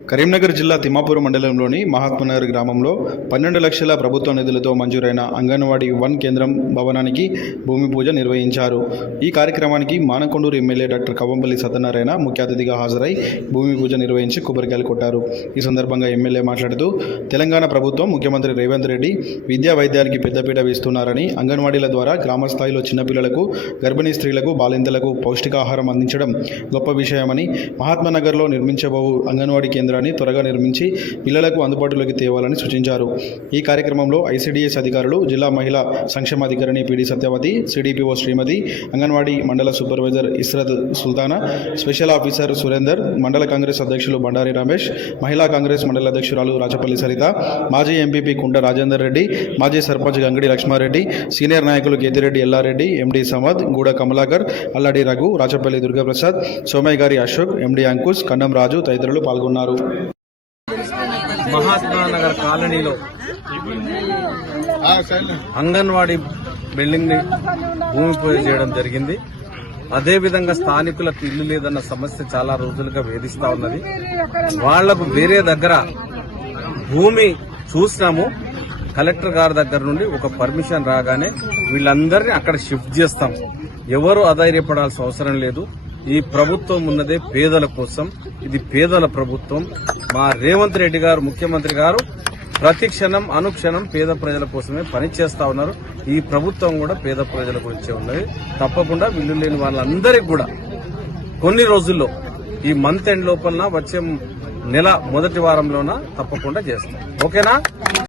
కరీంనగర్ జిల్లా తిమ్మాపురం మండలంలోని మహాత్మనగర్ గ్రామంలో పన్నెండు లక్షల ప్రభుత్వ నిధులతో మంజూరైన అంగన్వాడీ వన్ కేంద్రం భవనానికి భూమి పూజ నిర్వహించారు. ఈ కార్యక్రమానికి మానకొండూరు ఎమ్మెల్యే డాక్టర్ కవ్వంపల్లి సత్యనారాయణ ముఖ్య అతిథిగా హాజరై భూమి పూజ నిర్వహించి కొబ్బరికాయలు కొట్టారు. ఈ సందర్భంగా ఎమ్మెల్యే మాట్లాడుతూ తెలంగాణ ప్రభుత్వం ముఖ్యమంత్రి రేవంత్ రెడ్డి విద్యా వైద్యానికి పెద్దపీట వేస్తున్నారని అంగన్వాడీల ద్వారా గ్రామ స్థాయిలో చిన్నపిల్లలకు గర్భిణీ స్త్రీలకు బాలింతలకు పౌష్టికాహారం అందించడం గొప్ప విషయమని మహాత్మానగర్లో నిర్మించబోవు అంగన్వాడీ కేంద్రాన్ని త్వరగా నిర్మించి పిల్లలకు అందుబాటులోకి తేవాలని సూచించారు. ఈ కార్యక్రమంలో ఐసీడీఎస్ అధికారులు జిల్లా మహిళా సంక్షేమాధికారిణి PD Satyavathi CDPO Shrimati anganwadi mandal supervisor Israt Sultana special officer Surender mandal Congress అధ్యక్షులు బండారి రమేష్ మహిళా కాంగ్రెస్ మండల అధ్యక్షురాలు రాచపల్లి సరిత మాజీ ఎంపీపీ కుండ రాజేందర్ రెడ్డి మాజీ సర్పంచ్ గంగడి లక్ష్మారెడ్డి సీనియర్ నాయకులు గేదిరెడ్డి ఎల్లారెడ్డి ఎండి సమద్ గూడ కమలాకర్ అల్లాడి రఘు రాచపల్లి దుర్గాప్రసాద్ సోమయ్య గారి అశోక్ ఎండి అంకుష్ కన్నం రాజు తదితరులు పాల్గొన్నారు. మహాత్మా నగర్ కాలనీలో అంగన్వాడీ బిల్డింగ్ని భూమి పూజ చేయడం జరిగింది. అదేవిధంగా స్థానికులకు ఇల్లు లేదన్న సమస్య చాలా రోజులుగా వేధిస్తా ఉన్నది. వాళ్ళకు వేరే దగ్గర భూమి చూసినాము. కలెక్టర్ గారి దగ్గర నుండి ఒక పర్మిషన్ రాగానే వీళ్ళందరినీ అక్కడ షిఫ్ట్ చేస్తాం. ఎవరు అధైర్యపడాల్సిన అవసరం లేదు. ఈ ప్రభుత్వం ఉన్నదే పేదల కోసం. ఇది పేదల ప్రభుత్వం. మా రేవంత్ రెడ్డి గారు ముఖ్యమంత్రి గారు ప్రతి క్షణం అనుక్షణం పేద ప్రజల కోసమే పనిచేస్తా ఉన్నారు. ఈ ప్రభుత్వం కూడా పేద ప్రజల గురించే ఉన్నది. తప్పకుండా విల్లు లేని వాళ్ళందరికీ కూడా కొన్ని రోజుల్లో ఈ మంత్ ఎండ్ లోపల వచ్చే నెల మొదటి వారంలోన తప్పకుండా చేస్తాం. ఓకేనా?